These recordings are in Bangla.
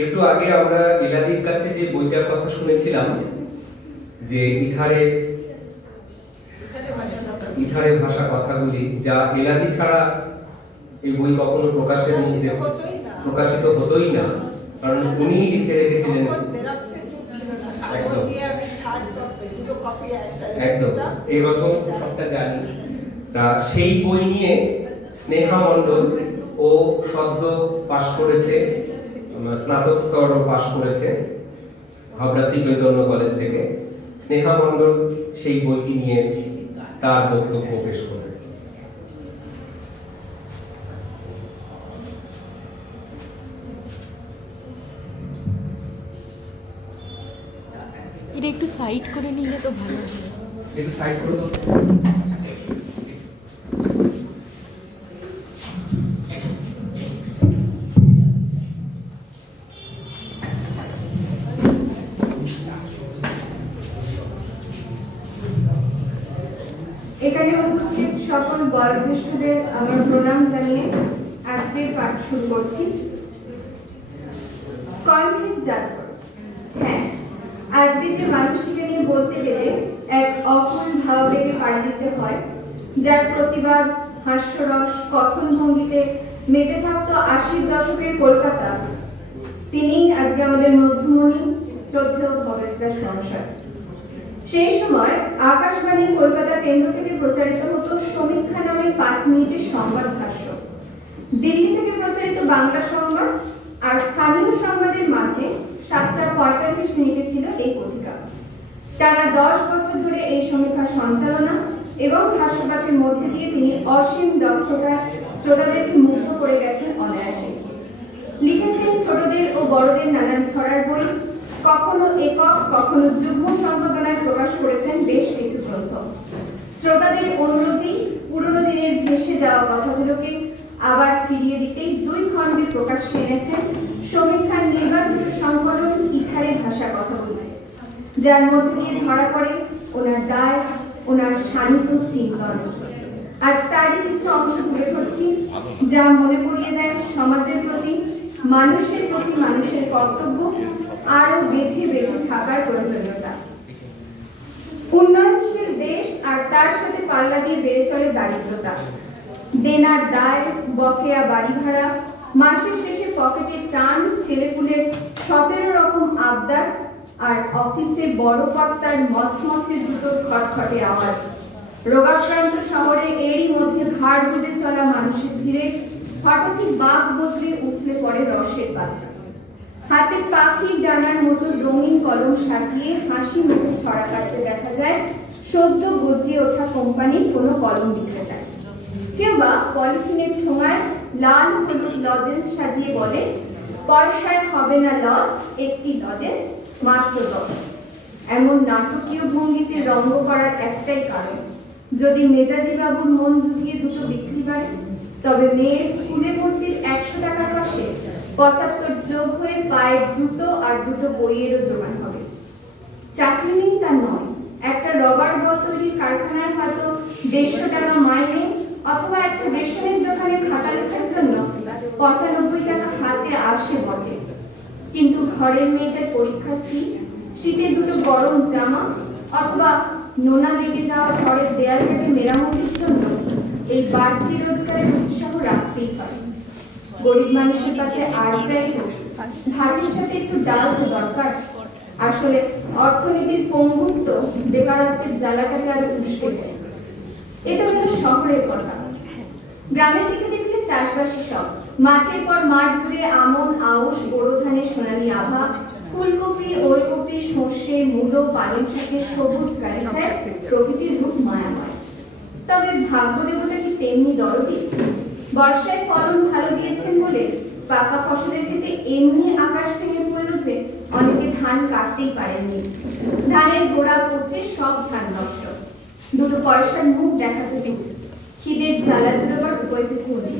একটু আগে আমরা ইলাদির কাছে যে বইটার কথা শুনেছিলাম, যে ইথারে ইথারে ভাষা কথাগুলি, যা এলাদি ছাড়া এই বই কখনো প্রকাশের মধ্যে প্রকাশিত হতোই না, কারণ উনি লিখে রেখেছিলেন একদম। এইরকম সবটা জানি তা সেই বই নিয়ে স্নেহা মণ্ডল ও সদ্য পাশ করেছে স্নাতক স্তরও পাশ করেছে হাবড়া শ্রী চৈতন্য কলেজ থেকে। স্নেহা মণ্ডল সেই বইটি নিয়ে তার বক্তব্য পেশ এটা একটু সাইড করে নিলে তো ভালো একটু সাইড করে আজকের পাঠ শুরু করছি। কণ্ঠের জাতক হ্যাঁ আজকে যে মানুষটিকে নিয়ে বলতে গেলে এক পাড়ি দিতে হয়, যার প্রতিবাদ, হাস্যরস কথন ভঙ্গিতে মেতে থাকতো আশির দশকের কলকাতা তিনি আজকে আমাদের মধ্যমণি, শ্রদ্ধেয় ভবেশ দাস মহাশয় সেই সময় আকাশবাণী কলকাতা কেন্দ্র থেকে প্রচারিত হতো সমীক্ষা নামে পাঁচ মিনিটের সংবাদ ভাষ্য। দিল্লি থেকে প্রচারিত বাংলা সংবাদ আর স্থানীয় সংবাদের মাঝে সাতটা পঁয়তাল্লিশ মিনিটে ছিল এই পত্রিকা টানা দশ বছর ধরে এই সমীক্ষা সঞ্চালনা এবং ভাষ্যপাঠের মধ্যে দিয়ে তিনি অসীম দক্ষতা শ্রোতাদেরকে মুগ্ধ করে গেছেন অনায়াসে। লিখেছেন ছোটদের ও বড়দের নানান ছড়ার বই, কখনো একক, কখনো যুগ্ম সম্পাদনায় প্রকাশ করেছেন বেশ কিছু গ্রন্থ। শ্রোতাদের অনুরোধেই পুরনো দিনের ভেসে যাওয়া কথাগুলোকে আবার ফিরিয়ে দিতেই দুই খণ্ডে প্রকাশ্যে এনেছেন সমীক্ষার নির্বাচিত সংকলন ইথারে ভাষা কথাগুলো যার মধ্যে দিয়ে ধরা পড়ে ওনার দায়, ওনার শানিত চিন্তন। আজ তারই কিছু অংশ তুলে ধরছি, যা মনে করিয়ে দেয় সমাজের প্রতি, মানুষের প্রতি মানুষের কর্তব্য আরও বেঁধে বেঁধে থাকার প্রয়োজনীয়তা। উন্নয়নশীল দেশ আর তার সাথে পাল্লা দিয়ে বেড়ে চলে দারিদ্রতা। দেনার দায়, বকেয়া বাড়ি ভাড়া, মাসের শেষে পকেটে টান ছেলেপুলের সতেরো রকম আবদার, আর অফিসে বড় কর্তার মচমচে জুতোর খটখটে আওয়াজ। রোগাক্রান্ত শহরে এরই মধ্যে ভার বুঝে চলা মানুষের ভিড়ে হঠাৎই বাঘ বদলে উছলে পড়ে রসের পাতা হাতে পাখির ডানার মতো রঙিন কলম সাজিয়ে হাসি মুখে ছড়া কাটতে দেখা যায়, সদ্য গজিয়ে ওঠা কোম্পানির কোনো কলম বিক্রেতায় কেউ বা পলিথিনের ঠোঙায় লাল হলুদ লজেন্স সাজিয়ে বলে, পয়সায় হবে না লস একটি লজেন্স মাত্র দশ। এমন নাটকীয় ভঙ্গিতে রঙ্গ করার একটাই কারণ, যদি মেজাজি বাবুর মন জুগিয়ে দুটো বিক্রি বাড়ে তবে মেয়ের স্কুলে ভর্তির একশো টাকার পাশে পঁচাত্তর যোগ হয়ে পায়ের জুতো আর দুটো বইয়েরও জোগান হবে। চাকরি নেই তা নয়, একটা রবার বল তৈরির কারখানায় হয়তো দেড়শো টাকা মাইনে অথবা একটা রেশনের দোকানে খাতা লেখার জন্য পঁচানব্বই টাকা হাতে আসে বটে। কিন্তু ঘরের মেয়েটার পরীক্ষার ফি শীতে দুটো গরম জামা অথবা নোনা লেগে যাওয়া ঘরের দেয়াল কেটে মেরামতির জন্য এই বাড়তি রোজগারের উৎসাহ রাখতেই পারে। গরিব মানুষের কাছে আর যাই ভাতের সাথে একটু ডাল তো দরকার। আসলে অর্থনীতির পঙ্গুত্ব বেকারত্বের জ্বালাটাকে আরও উস্কে এটা যেন শহরের কথা। গ্রামের দিকে দেখলে চাষবাসী সব। মাঠের পর মাঠ জুড়ে আমন, আউশ বোরো ধানের সোনালী আভা, ফুলকপি, ওলকপি, সর্ষে, মূলো পালং শাকের সবুজ গালিচায় প্রকৃতির রূপ মায়াময়। তবে ভাগ্য দেবতা কি তেমনি দরদি? বর্ষায় ফলন ভালো দিয়েছেন বলে পাকা ফসলের ক্ষেত্রে এমনি আকাশ ভেঙে পড়ল যে অনেকে ধান কাটতেই পারেননি। ধানের গোড়া পচে সব ধান নষ্ট। দুটো পয়সার মুখ দেখাতে দিন খিদের জ্বালা জুড়োবার উপায়টুকু নেই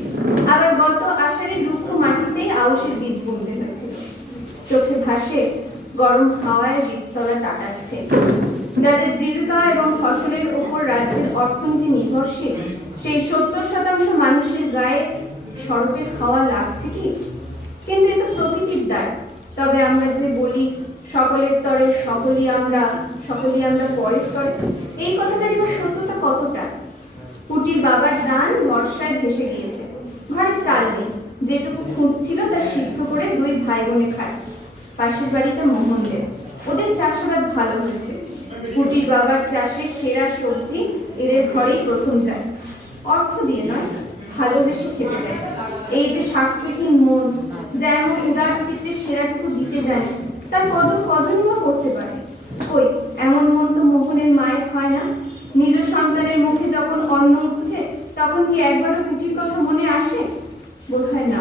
আবার গত আষাঢ়ে রুক্ষ মাটিতেই আউশের বীজ বুনতে হয়েছিল। চোখে ভাসে গরম হাওয়ায় বীজতলা টাটাচ্ছে। যাদের জীবিকা এবং ফসলের উপর রাজ্যের অর্থনীতি নির্ভরশীল, সেই সত্তর শতাংশ মানুষের গায়ে সড়কের হাওয়া লাগছে কি? কিন্তু এ তো প্রকৃতির দ্বার। তবে আমরা যে বলি, সকলের তরে সকলেই আমরা সকলেই আমরা পরের তরে। এই কথাটার এবার সত্যতা কতটা? কুটির বাবার দান বর্ষায় ভেসে গিয়েছে। ঘরে চাল নেই। যেটুকু খুঁত ছিল তা সিদ্ধ করে দুই ভাই বোনে খায়। পাশের বাড়িটা মোহনদের। ওদের চাষাবাদ ভালো হয়েছে। কুটির বাবার চাষের সেরা সবজি এদের ঘরেই প্রথম যায়। অর্থ দিয়ে নয়, ভালোবেসে খেতে দেয়। এই যে সাক্ষী মন যা এমন উদার চিত্তে সেরাটুকু দিতে জানে, তার কদর কজনই করতে পারে। ওই এমন মন তো মোহনের মায়ের হয় না। নিজ সন্তানের মুখে যখন অন্ন উঠছে, তখন কি একবারও কুটির কথা মনে আসে? বোধ হয় না।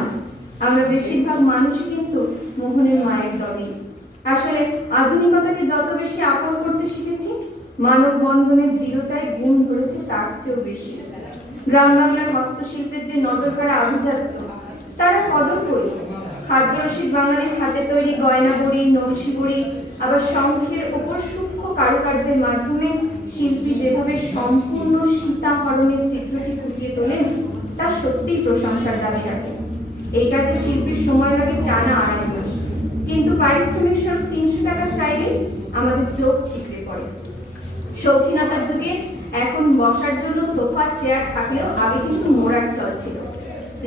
আমরা বেশিরভাগ মানুষ কিন্তু মোহনের মায়ের দলই আসলে আধুনিকতাকে যত বেশি আপন করতে শিখেছি, মানব বন্ধনের দৃঢ়তায় গুণ ধরেছে তার চেয়েও বেশি গ্রাম বাংলার হস্তশিল্পের যে নজর কাড়া আভিজাত্য, তারা কদর করি। খাদ্যরসিক বাঙালির হাতে তৈরি গয়না বড়ি আবার শঙ্খের ওপর সূক্ষ্ম কারুকার্যের মাধ্যমে শিল্পী যেভাবে সম্পূর্ণ সীতা সীতাহরণের চিত্রটি ফুটিয়ে তোলেন, তা সত্যিই প্রশংসার দাবি রাখে। এই কাজে শিল্পীর সময় লাগে টানা আড়াই মাস কিন্তু পারিশ্রমিক স্বরূপ তিনশো টাকা চাইলে আমাদের চোখ ঠিকরে পড়ে। শৌখিনতার যুগে এখন বসার জন্য সোফা, চেয়ার থাকলেও আগে কিন্তু মোড়ার চল ছিল।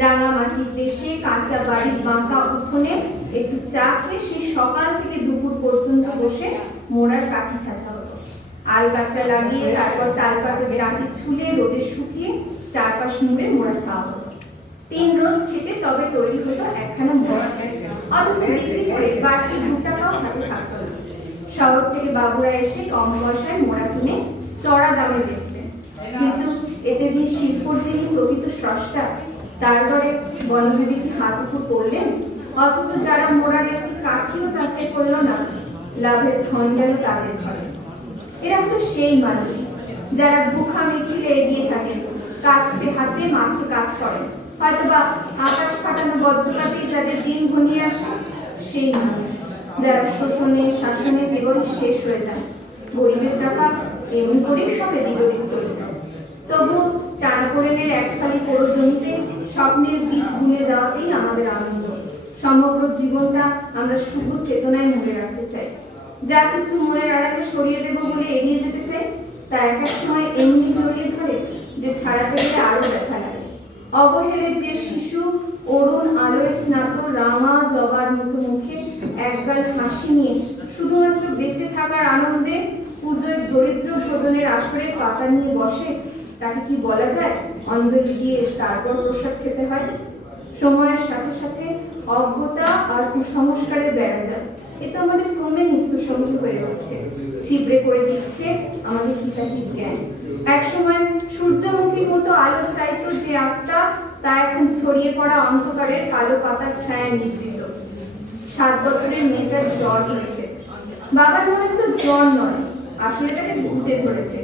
রাঙা মাটির দেশে কাঁচা বাড়ির বাঁকা উঠোনে একটু চা খেয়ে সেই সকাল থেকে দুপুর পর্যন্ত বসে মোড়ার কাঠি ছাঁচা হতো আল কাঁচা লাগিয়ে তারপর তাল পাতের ডাঁটি ছুলে রোদে শুকিয়ে চারপাশ নুড়ে মোড়া ছাওয়া হতো তিন রোজ খেটে তবে তৈরি হতো একখানা মোড়া। অথচ বিক্রি করে বাড়তি হাতে থাকতো শহর থেকে বাবুরা এসে কম মোড়া কিনে চড়া দামে বেচতেন কিন্তু এতে যে শিল্পর যিনি প্রকৃত স্রষ্টা, তার দরে বনবিবি হাত উপর পড়লেন। অথচ যারা মোড়ার একটি কাঠিও যাচাই করল না লাভের ধন গেল তাদের ঘরে। এরা হলো সেই মানুষ যারা ভুখা মিছিলে এগিয়ে থাকেন কাস্তে হাতে মাঠে কাজ করেন হয়তোবা আকাশ ফাটানো বজ্রপাতে যাদের দিন ঘনিয়ে আসে, সেই মানুষ যারা শোষণে, শাসনে কেবল শেষ হয়ে যায়। গরিবের টাকা এমনি করেই সব ওদিক চলে যায়। তবু টানাপোড়েনের একখালি পুরো জমিতে স্বপ্নের বীজ বুনে যাওয়াতেই আমাদের আনন্দ। সমগ্র জীবনটা আমরা শুভ চেতনায় মনে রাখতে চাই। যা কিছু মনের আড়ালে সরিয়ে দেবো বলে এড়িয়ে যেতে চাই, তা এক এক সময় এমনি জড়িয়ে ধরে যে ছাড়াতে গেলে আরও ব্যথা লাগে। অবহেলে যে শিশু অরুণ আলোয় স্নাত রাঙা জবার মতো মুখে একগাল হাসি নিয়ে শুধুমাত্র বেঁচে থাকার আনন্দে পুজোয় দরিদ্র ভোজনের আসরে পাতা নিয়ে বসে, তাকে কি বলা যায়? অঞ্জলি দিয়ে তারপর প্রসাদ খেতে হয়? সময়ের সাথে সাথে অজ্ঞতা আর কুসংস্কারের বেড়া যায়। এ তো আমাদের ক্রমে নিত্য সঙ্গী হয়ে উঠছে। ছিবড়ে করে দিচ্ছে আমাদের হিতাহিত জ্ঞান। একসময় সূর্যমুখীর মতো আলো চাইতো যে আত্মা তা এখন ছড়িয়ে পড়া অন্ধকারের কালো পাতার ছায়া নিদ্রিত। সাত বছরের মেয়েটার জ্বর হয়েছে। বাবার মনে হলো জ্বর নয়, আসলে তাকে ভূতে ধরেছে।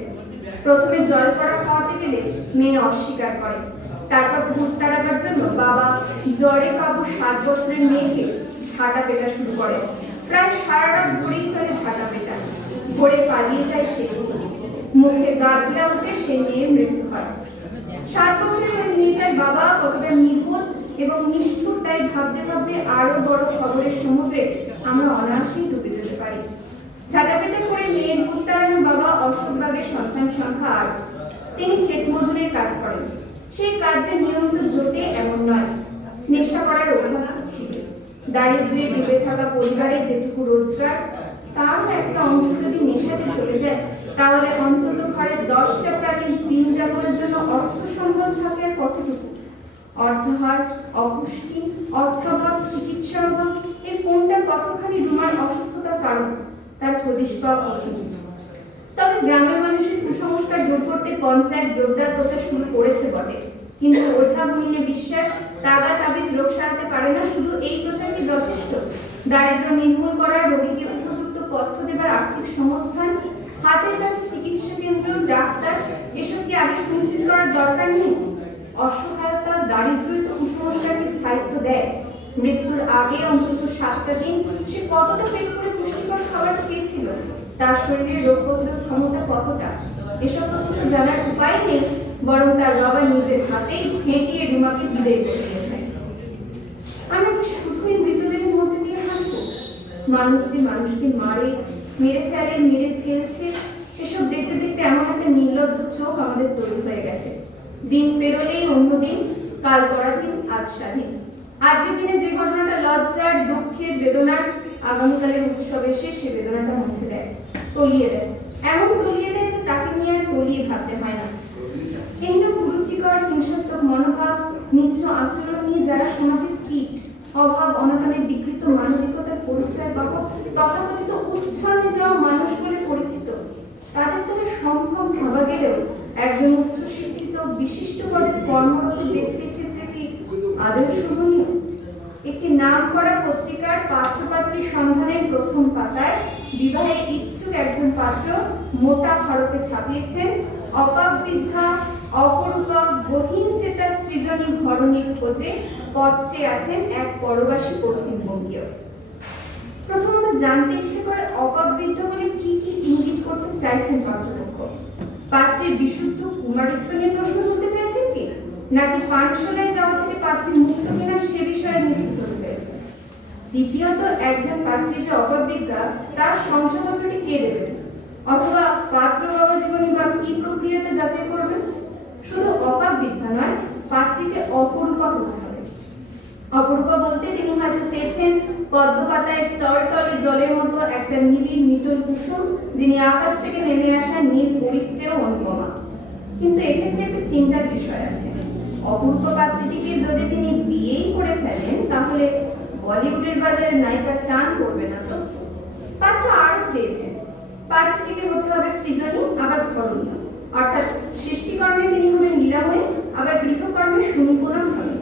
প্রথমে জল পড়া খাওয়াতে গেলে মেয়ে অস্বীকার করে। তারপর ভূত তাড়াবার জন্য বাবা জ্বরে কাবু সাত বছরের মেয়েকে ঝাঁটা পেটা শুরু করে। প্রায় সারা রাত চলে ঝাঁটা পেটা। ভোরে পালিয়ে যায় সে মুখে গাছলা উঠে সেই মেয়ের মৃত্যু হয়। সাত বছরের ওই মেয়েটার বাবা কতটা নির্বোধ এবং নিষ্ঠুর তাই ভাবতে ভাবতে আরও বড় খবরের সমুদ্রে আমরা অনায়াসেই ডুবে যেতে পারি। ঝাঁটাপেটা করে মেয়ের তাড়ানো বাবা অশোকবাগের সন্তান সংখ্যা আট। তিনি ক্ষেত মজুরের কাজ করেন। সেই কাজ নিয়মিত জোটে এমন নয়। নেশা করার অভ্যাস ছিল দারিদ্র্যে ডুবে থাকা পরিবারে যেটুকু রোজগার তার একটা অংশ যদি নেশাতে চলে যায়, তাহলে অন্তত ঘরে দশটা প্রাণীর দিন যাপনের জন্য অর্থ সম্বল থাকে কতটুকু অর্ধাহার অপুষ্টি অর্থাভাব চিকিৎসা অভাব এর কোনটা কতখানি রুমার অসুস্থতার কারণ তার হদিশ পাওয়া কঠিন। তবে গ্রামের মানুষের কুসংস্কার দূর করতে পঞ্চায়েত জোরদার প্রচার শুরু করেছে বটে। কিন্তু ওঝা বিশ্বাস তাগা তাবিজ রোগ সারাতে পারে না, শুধু এই প্রচার যথেষ্ট। দারিদ্র নির্মূল করার রোগীকে উপযুক্ত পথ্য দেবার আর্থিক সংস্থান, হাতের কাছে চিকিৎসা কেন্দ্র, ডাক্তার এসব কি আগে সুনিশ্চিত করার দরকার নেই। অসহায়তা দারিদ্রই তো কুসংস্কারকে স্থায়িত্ব দেয়। মৃত্যুর আগে অন্তত সাতটা দিন সে কতটা পেট করে পুষ্টিকর খাবার খেয়েছিল? তার শরীরে রোগ প্রতিরোধ ক্ষমতা কতটা? এসব তথ্য জানার উপায় নেই, বরং তার বাবা নিজের হাতেই ঝেঁটিয়ে রুমাকে বিদায় করে দিয়েছে আমরা কি শুধুই মৃতদেহের মধ্যে দিয়ে হাঁটবো মানুষ যে মানুষকে মারে, মেরে ফেলে, মেরে ফেলছে। এসব দেখতে দেখতে এমন একটা নির্লজ্জ চোখ আমাদের তৈরি হয়ে গেছে। দিন পেরোলেই অন্য দিন, কাল পরাধীন আজ স্বাধীন। আজকের দিনে যে ঘটনাটা লজ্জার, দুঃখের, বেদনার, আগামীকালের উৎসব এসে সে বেদনাটা মুছে দেয়, তলিয়ে দেয়। এমন তলিয়ে দেয় যে তাকে নিয়ে আর তলিয়ে ভাবতে হয় না। কিন্তু কুরুচিকর, হিংসাত্মক মনোভাব, নিচ্ছ আচরণ নিয়ে যারা সমাজে কীট, অভাব অনটনের বিকৃত মানবিকতার পরিচয় বাহক তথাকথিত উচ্ছন্নে যাওয়া মানুষ বলে পরিচিত। তাদের দ্বারা সম্ভব ভাবা গেলেও একজন উচ্চশিক্ষিত বিশিষ্ট পদে কর্মরত ব্যক্তির ক্ষেত্রে কি আদৌ শোভনীয়? একটি নাম করা পত্রিকার পাত্রপাত্রী সন্ধানের প্রথম পাতায় বিবাহে ইচ্ছুক একজন পাত্র মোটা হরফে ছাপিয়েছেন, অপাপ বিদ্যা, অপরূপা, গহীন চেতা সৃজনী ধরনের খোঁজে পথ চেয়ে আছেন এক পরবাসী পশ্চিমবঙ্গীয়। প্রথমত জানতে ইচ্ছে করে বলে কি কি ইঙ্গিত করতে চাইছেন পাত্রপক্ষ? পাত্রের বিশুদ্ধ কুমারিত্ব নিয়ে প্রশ্ন করতে চাইছেন কি? নাকি পানশালায় যাওয়া থেকে পাত্রী মুক্ত কিনা সে বিষয়ে নিশ্চিত হতে চাইছেন? দ্বিতীয়ত, একজন পাত্রী যে অপাপ বিদ্যা তার শংসাপত্রটি কে দেবেন? অথবা পাত্র বাবা জীবনী বা কি প্রক্রিয়াতে যাচাই করবেন? শুধু অপাপ বিদ্যা নয়, পাত্রীকে অপরূপা হবে অপরূপা বলতে তিনি হয়তো চেয়েছেন পদ্মপাতায় টলটলে জলের মতো একটা নিবিড় নিটল কুসুম, যিনি আকাশ থেকে নেমে আসা নীল পরীর চেয়েও অনুপমা। কিন্তু এক্ষেত্রে একটি চিন্তার বিষয় আছে। অপূর্ব পাত্রীটিকে যদি তিনি বিয়েই করে ফেলেন, তাহলে বলিউডের বাজারে নায়িকা টান করবে না তো? পাত্র আরও চেয়েছেন, পাত্রটিকে হতে হবে সৃজনী, আবার ধরনীয় অর্থাৎ সৃষ্টিকর্মে তিনি হবেন লীলাময়ী, আবার গৃহকর্মে সুনিপুণম হবেন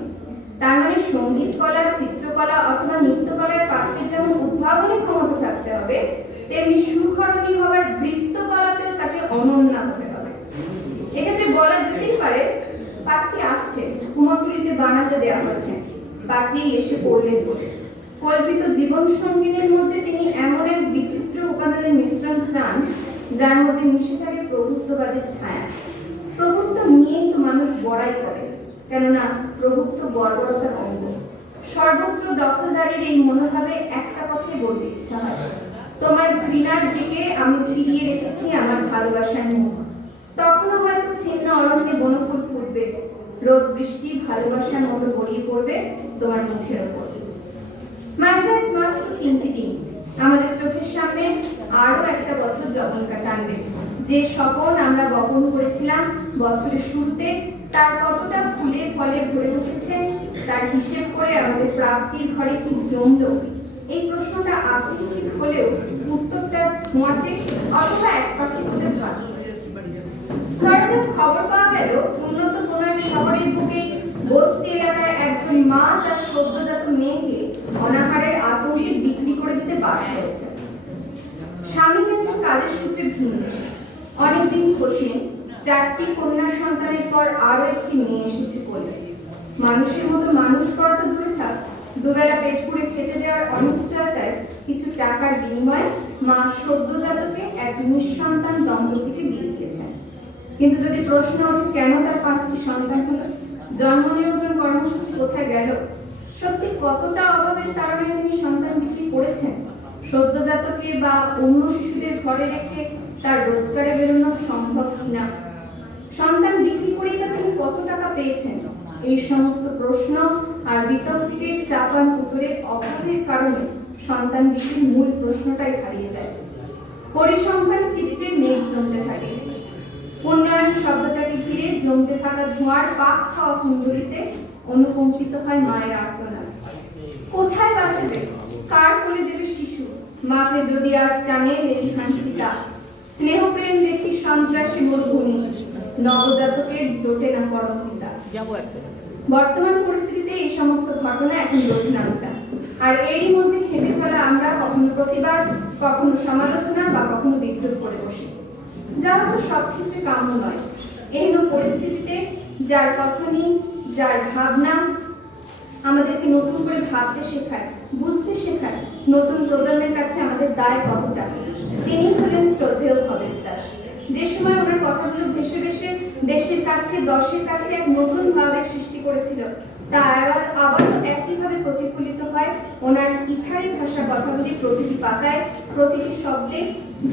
তার মানে সংগীত কলা, চিত্রকলা অথবা নৃত্যকলার পাত্রের যেমন উদ্ভাবনী ক্ষমতা থাকতে হবে, তেমনি সুখরণী হওয়ার বৃত্তকলাতেও তাকে অনন্য হতে হবে। এক্ষেত্রে বলা যেতেই পারে, পাত্রী আসছে, কুমোরটুলিতে বানাতে দেওয়া হয়েছে, পাত্রী এসে পড়লেন বলে। কল্পিত জীবন সঙ্গিনীর মধ্যে তিনি এমন এক বিচিত্র উপাদানের মিশ্রণ চান, যার মধ্যে মিশে থাকে প্রভুত্ববাদের ছায়া। প্রভুত্ব নিয়েই তো মানুষ বড়াই করে। কেননা প্রভুত্ব বর্বরতার অঙ্গ। সর্বত্র দখলদারির এই মনোভাবে একটা কথাই বলতে ইচ্ছা হয়। তোমার ঘৃণার দিকে আমি ফিরিয়ে রেখেছি আমার ভালোবাসার মুখ তখনও হয়তো ছিন্ন অরণ্যে বনফুল ফুটবে। রোদ, বৃষ্টি, ভালোবাসার মতো গড়িয়ে পড়বে তোমার মুখের ওপর। মাঝে মাত্র তিনটি দিন। আমাদের চোখের সামনে আরও একটা বছর যখন কাটানবে যে স্বপন আমরা বপন করেছিলাম বছরের শুরুতে তার কতটা ফুলে ফলে ভরে উঠেছে তার হিসেব করে আমাদের প্রাপ্তির ঘরে কি জমলো? এই প্রশ্নটা আপেক্ষিক হলেও উত্তরটা মতে অথবা এক পাখি হতে খবর পাওয়া গেল, উন্নত কোনো এক শহরের বুকে বস্তি এলাকায় একজন মা তার সদ্যজাত মেয়েকে অনাহারের আতঙ্কে বিক্রি করে দিতে বাধ্য হয়েছে স্বামী গেছেন কাজের সূত্রে ভিন্ন। অনেকদিন খোঁজে চারটি কন্যা সন্তানের পর আরও একটি মেয়ে এসেছে বলে। মানুষের মতো মানুষ করা তো দূরে থাক। দুবেলা পেট পুড়ে খেতে দেওয়ার অনিশ্চয়তায় কিছু টাকার বিনিময়ে মা সদ্যজাতকে এক নিঃসন্তান দম্পতিকে দিয়ে দিয়েছেন। কিন্তু যদি প্রশ্ন ওঠে কেন তার পাঁচটি সন্তান হলো? জন্ম নিয়ন্ত্রণ কর্মসূচি কোথায় গেল? সত্যি কতটা অভাবের কারণে তিনি সন্তান বিক্রি করেছেন? সদ্যজাতকে বা অন্য শিশুদের ঘরে রেখে তার রোজগারে বেরোনো সম্ভব কিনা? সন্তান বিক্রি করেই বা তিনি কত টাকা পেয়েছেন? এই সমস্ত প্রশ্ন আর বিতর্কের চাপান উত্তরের অভাবের কারণে সন্তান বিক্রির মূল প্রশ্নটাই হারিয়ে যায়। পরিসংখ্যান চিত্রে মেঘ জমতে থাকে। উন্নয়ন শব্দটাকে ঘিরে জমতে থাকা ধোঁয়ার পাক খাওয়া কুণ্ডলিতে অনুকম্পিত হয় মায়ের আর্তনাদ। কোথায় বাঁচাবে? কার কোলে দেবে শিশু? মাকে যদি আজ টানে লেখি হাঞ্চিতা স্নেহ প্রেম দেখি সন্ত্রাসী মরুভূমি। নবজাতকের জোটে না পরমিতা যাব একটা বর্তমান পরিস্থিতিতে এই সমস্ত ঘটনা এখন রোজ নামছে আর এরই মধ্যে খেপে চলা আমরা কখনো প্রতিবাদ কখনো সমালোচনা বা কখনো বিদ্রোহ করে বসি। যা হয়তো সব ক্ষেত্রে কাম্য নয়। এহেন পরিস্থিতিতে যার কথা নেই যার ভাবনা আমাদেরকে নতুন করে ভাবতে শেখায় বুঝতে শেখায় নতুন প্রজন্মের কাছে আমাদের দায় কতটা? তিনি হলেন শ্রদ্ধেয় ভবেশ দাস যে সময় ওনার কথাগুলো ভেসে ভেসে দেশের কাছে, দশের কাছে এক নতুন ভাবের সৃষ্টি করেছিল, তা আবার আবারও একইভাবে প্রতিফলিত হয় ওনার ইথারি ভাষা কথাগুলি প্রতিটি পাতায়, প্রতিটি শব্দে,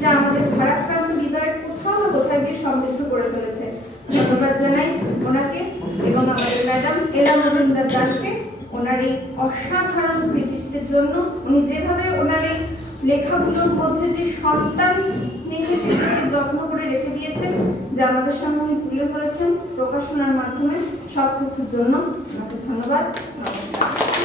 যা আমাদের ভারাক্রান্ত হৃদয়ের কোথাও না কোথাও গিয়ে সমৃদ্ধ করে চলেছে। ধন্যবাদ জানাই ওনাকে এবং আমাদের ম্যাডাম এলা মজুমদার দাসকে ওনার এই অসাধারণ কৃতিত্বের জন্য। উনি যেভাবে ওনার এই লেখাগুলোর মধ্যে যে সন্তান স্নেহে সেটাকে যত্ন করে রেখে দিয়েছেন যা আমাদের সামনে তুলে ধরেছেন প্রকাশনার মাধ্যমে। সব কিছুর জন্য আমাকে ধন্যবাদ। নমস্কার।